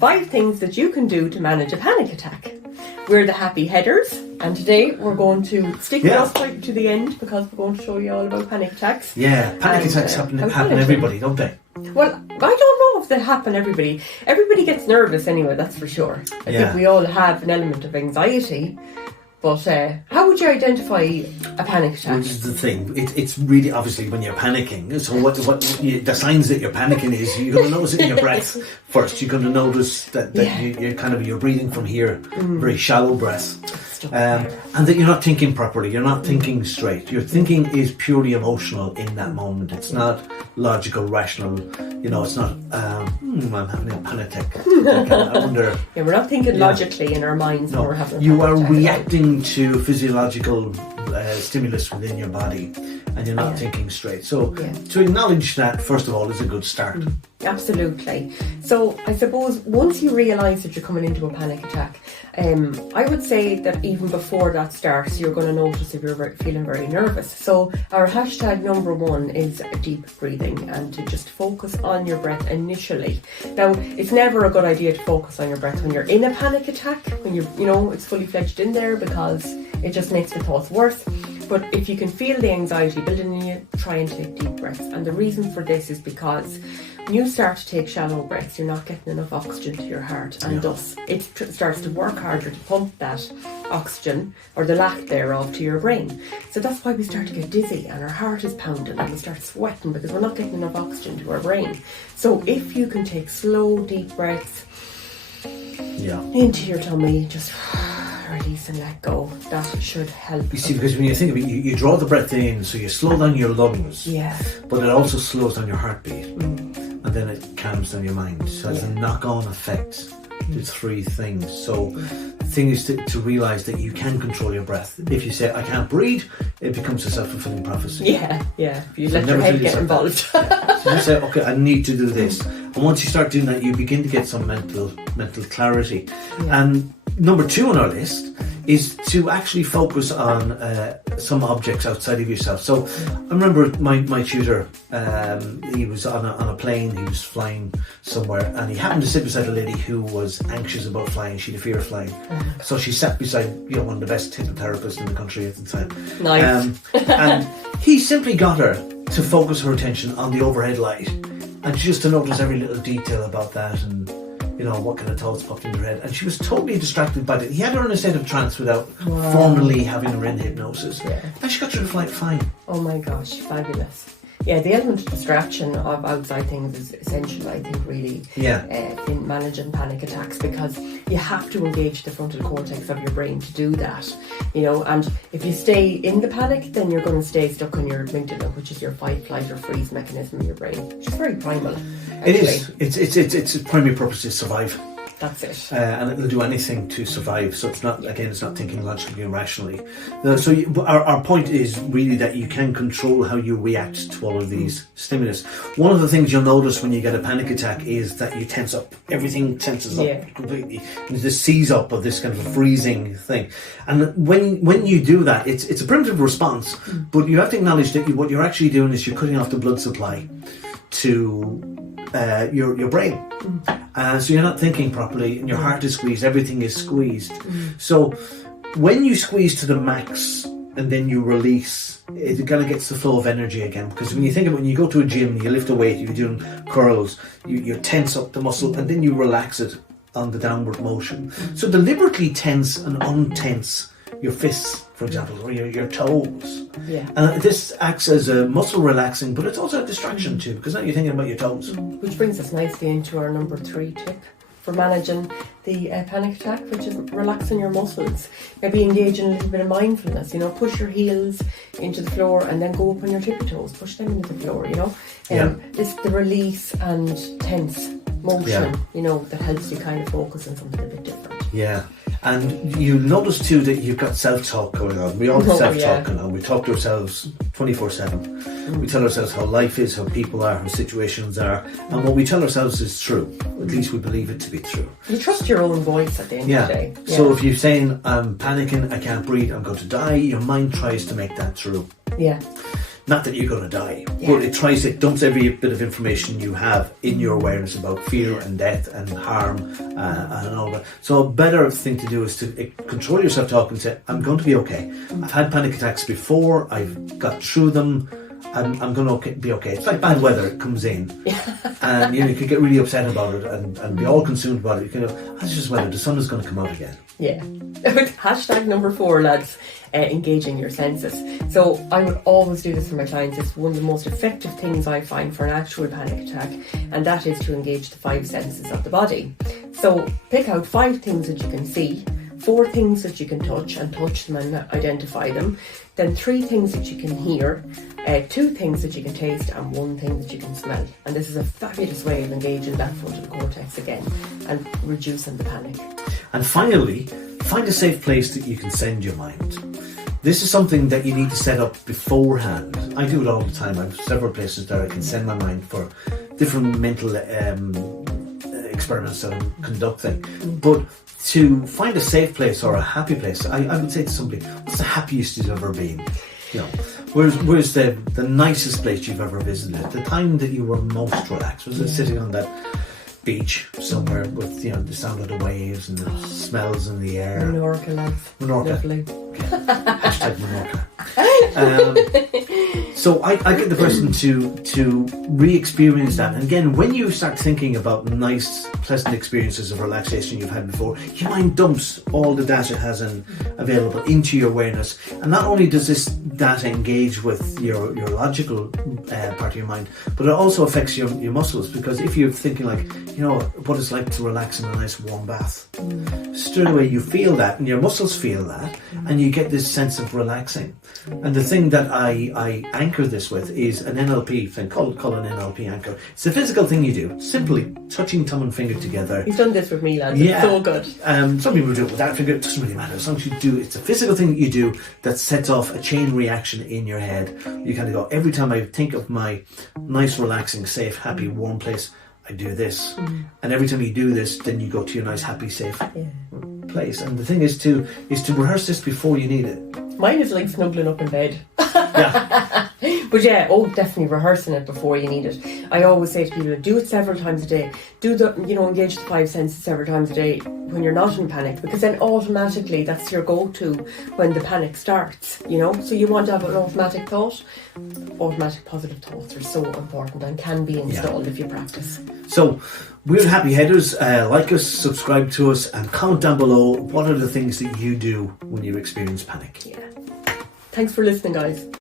5 things that you can do to manage a panic attack. We're the Happy Headers, and today we're going to stick with us right to the end because we're going to show you all about panic attacks. Yeah, panic attacks happen to everybody, don't they? Well, I don't know if they happen to everybody. Everybody gets nervous anyway, that's for sure. I think we all have an element of anxiety. But how would you identify a panic attack? Which is the thing. It's really obviously when you're panicking. So what the signs that you're panicking is you're going to notice it in your breath first. You're going to notice that you're breathing from here, very shallow breaths. And that you're not thinking properly, you're not thinking straight. Your thinking is purely emotional in that moment. It's not logical, rational. It's not, I'm having a panic attack. I wonder. Yeah, we're not thinking logically in our minds when we're having a panic You are attack. reacting to physiological stimulus within your body, and you're not thinking straight. So to acknowledge that, first of all, is a good start. Absolutely. So I suppose once you realise that you're coming into a panic attack, I would say that even before that starts, you're going to notice if you're feeling very nervous. So our hashtag number 1 is deep breathing, and to just focus on your breath initially. Now, it's never a good idea to focus on your breath when you're in a panic attack, when it's fully fledged in there, because it just makes the thoughts worse. But if you can feel the anxiety building in you, try and take deep breaths. And the reason for this is because when you start to take shallow breaths, you're not getting enough oxygen to your heart, and thus it starts to work harder to pump that oxygen, or the lack thereof, to your brain. So that's why we start to get dizzy and our heart is pounding and we start sweating because we're not getting enough oxygen to our brain. So if you can take slow, deep breaths into your tummy, just release and let go, that should help. You see, because when you think of it, you draw the breath in, so you slow down your lungs, but it also slows down your heartbeat, and then it calms down your mind. So it's a knock-on effect to 3 things. So the thing is to realise that you can control your breath. If you say, I can't breathe, it becomes a self-fulfilling prophecy. Yeah. If you let your head get involved. So you say, okay, I need to do this. And once you start doing that, you begin to get some mental clarity. And number 2 on our list is to actually focus on some objects outside of yourself. So I remember my tutor, he was on a plane, he was flying somewhere, and he happened to sit beside a lady who was anxious about flying. She had a fear of flying. So she sat beside one of the best hypnotherapists in the country at the time. Nice. And he simply got her to focus her attention on the overhead light, and just to notice every little detail about that, and what kind of thoughts popped in her head. And she was totally distracted by it. He had her in a state of trance without formally having her in hypnosis. And she got through the flight fine. Oh my gosh, fabulous. Yeah, the element of distraction of outside things is essential, I think, really, in managing panic attacks, because you have to engage the frontal cortex of your brain to do that, and if you stay in the panic, then you're going to stay stuck in your amygdala, which is your fight, flight or freeze mechanism in your brain, which is very primal, actually. It is. Its primary purpose is survive. That's it. And it'll do anything to survive. So it's not thinking logically and rationally. So our point is really that you can control how you react to all of these stimulus. One of the things you'll notice when you get a panic attack is that you tense up. Everything tenses up completely. There's this seize up of this kind of a freezing thing. And when you do that, it's a primitive response, but you have to acknowledge that what you're actually doing is you're cutting off the blood supply to your brain. So you're not thinking properly, and your heart is squeezed, everything is squeezed. So when you squeeze to the max and then you release, it kind of gets the flow of energy again. Because when you think of it, when you go to a gym, you lift a weight, you're doing curls, you tense up the muscle and then you relax it on the downward motion. So deliberately tense and untense your fists, for example, or your toes. And this acts as a muscle relaxing, but it's also a distraction too, because now you're thinking about your toes. Which brings us nicely into our number 3 tip for managing the panic attack, which is relaxing your muscles. Maybe engage in a little bit of mindfulness, push your heels into the floor and then go up on your tippy toes, push them into the floor, This the release and tense motion, that helps you kind of focus on something a bit different. Yeah. And you notice too that you've got self-talk going on. We all have self-talk going on. We talk to ourselves 24/7. We tell ourselves how life is, how people are, how situations are, and what we tell ourselves is true. At least we believe it to be true. You trust your own voice at the end of the day. So if you're saying, I'm panicking, I can't breathe, I'm going to die, your mind tries to make that true. Not that you're going to die, Yeah. but it dumps every bit of information you have in your awareness about fear and death and harm and all that. So a better thing to do is to control your self-talk and say, I'm going to be okay. I've had panic attacks before, I've got through them, I'm going to be okay. It's like bad weather, it comes in. And you could get really upset about it and be all consumed about it. You can go, that's just weather, the sun is going to come out again. Yeah. Hashtag number 4, lads, engaging your senses. So I would always do this for my clients. It's one of the most effective things I find for an actual panic attack, and that is to engage the 5 senses of the body. So pick out 5 things that you can see, 4 things that you can touch and identify them, then 3 things that you can hear, 2 things that you can taste, and 1 thing that you can smell. And this is a fabulous way of engaging that frontal cortex again and reducing the panic. And finally, find a safe place that you can send your mind. This is something that you need to set up beforehand. I do it all the time. I have several places that I can send my mind for different mental experiments that I'm conducting. But to find a safe place or a happy place, I would say to somebody, what's the happiest you've ever been? Where's the nicest place you've ever visited? The time that you were most relaxed? Was it sitting on that beach somewhere with the sound of the waves and the smells in the air? Menorca, lads. Menorca. Lovely. Hashtag Menorca. So I get the person to re-experience that. And again, when you start thinking about nice, pleasant experiences of relaxation you've had before, your mind dumps all the data it has available into your awareness. And not only does this data engage with your logical part of your mind, but it also affects your muscles. Because if you're thinking like, what it's like to relax in a nice warm bath, straight away you feel that and your muscles feel that, and you get this sense of relaxing. And the thing that I anchor this with is an NLP thing, call an NLP anchor. It's a physical thing you do, simply touching thumb and finger together. You've done this with me, lads. Yeah. It's so good. Some people do it with that finger, it doesn't really matter. As long as you do, it's a physical thing that you do that sets off a chain reaction in your head. You kind of go, every time I think of my nice, relaxing, safe, happy, warm place, I do this. And every time you do this, then you go to your nice, happy, safe place. And the thing is to rehearse this before you need it. Mine is like snuggling up in bed. Yeah. But definitely rehearsing it before you need it. I always say to people, do it several times a day. Engage the 5 senses several times a day when you're not in panic, because then automatically that's your go-to when the panic starts, So you want to have an automatic thought. Automatic positive thoughts are so important and can be installed if you practice. So, we're Happy Headers. Like us, subscribe to us, and comment down below what are the things that you do when you experience panic. Yeah. Thanks for listening, guys.